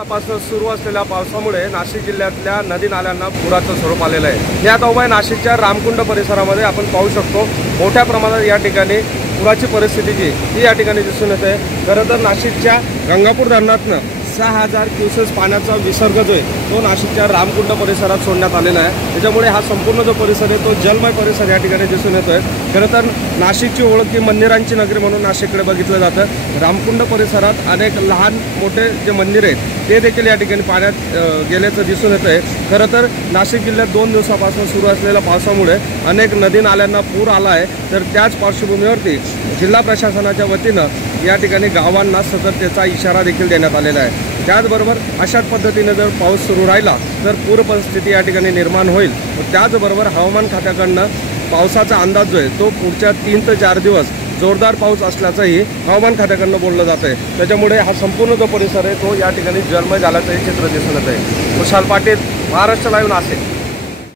दिवसापासून सुरू असलेल्या पावसामुळे नाशिक जिल्ह्यातल्या नदी नाल्यांना पुराचं स्वरूप आलेलं आहे। यात उभा नाशिकच्या रामकुंड परिसरामध्ये आपण पाहू शकतो मोठ्या प्रमाणात या ठिकाणी पुराची परिस्थिती जी या ठिकाणी दिसून येते। खरं तर नाशिकच्या गंगापूर धरणातनं 6000 क्युसेस पाण्याचा विसर्ग जो आहे तो नाशिकच्या रामकुंड परिसरात सोडण्यात आलेला आहे। त्याच्यामुळे हा संपूर्ण जो परिसर आहे तो जलमय परिसर या ठिकाणी दिसून येतोय। खरं तर नाशिकची ओळख ही मंदिरांची नगरी म्हणून नाशिककडे बघितलं जातं। रामकुंड परिसरात अनेक लहान मोठे जे मंदिर आहेत ते देखील या ठिकाणी पाण्यात गेल्याचं दिसून येतंय। खरं तर नाशिक जिल्ह्यात 2 दिवसापासून सुरू असलेल्या पावसामुळे अनेक नदी नाल्यांना पूर आला आहे। तर त्याच पार्श्वभूमीवरती जिल्हा प्रशासनाच्या वतीनं या ठिकाणी गावांना सतर्कतेचा इशारा देखील देण्यात आलेला आहे। त्याचबरोबर अशाच पद्धतीने जर पाऊस सुरू राहिला तर पूर परिस्थिती या ठिकाणी निर्माण होईल। त्याचबरोबर हवामान खात्याकडनं पावसाचा अंदाज जो आहे तो पुढच्या 3 ते 4 दिवस जोरदार पाऊस असल्याचंही हवामान खात्याकडनं बोललं जात आहे। त्याच्यामुळे हा संपूर्ण जो परिसर आहे तो या ठिकाणी जलमय झाल्याचं चित्र दिसून येत आहे। कुशाल पाटील, महाराष्ट्र लाईव्ह, नाशिक।